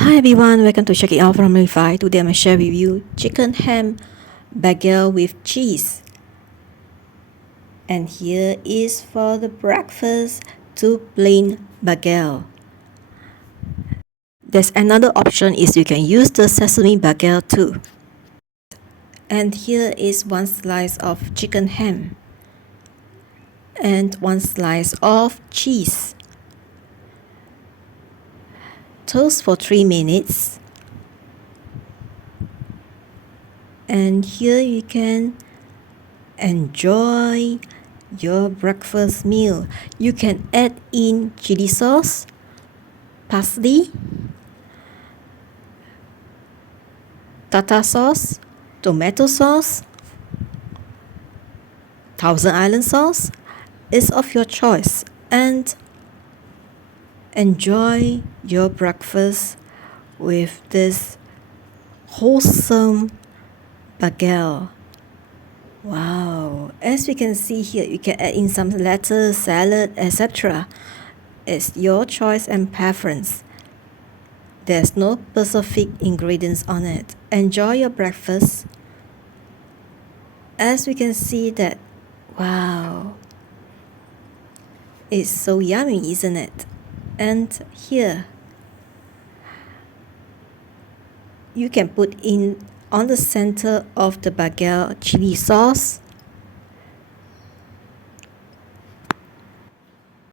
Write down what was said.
Hi everyone, welcome to Check It Out from Lamourify. Today I'm going to share with you chicken ham bagel with cheese. And here is for the breakfast, 2 plain bagel. There's another option is you can use the sesame bagel too. And here is 1 slice of chicken ham and 1 slice of cheese. Toast for 3 minutes. And here you can enjoy your breakfast meal. You can add in chili sauce, parsley, tartar sauce, tomato sauce, Thousand Island sauce. It's of your choice, and enjoy your breakfast with this wholesome bagel. Wow, as we can see here, you can add in some lettuce, salad, etc. It's your choice and preference. There's no specific ingredients on it. Enjoy your breakfast. As we can see that, wow, it's so yummy, isn't it? And here, you can put in on the center of the bagel chili sauce,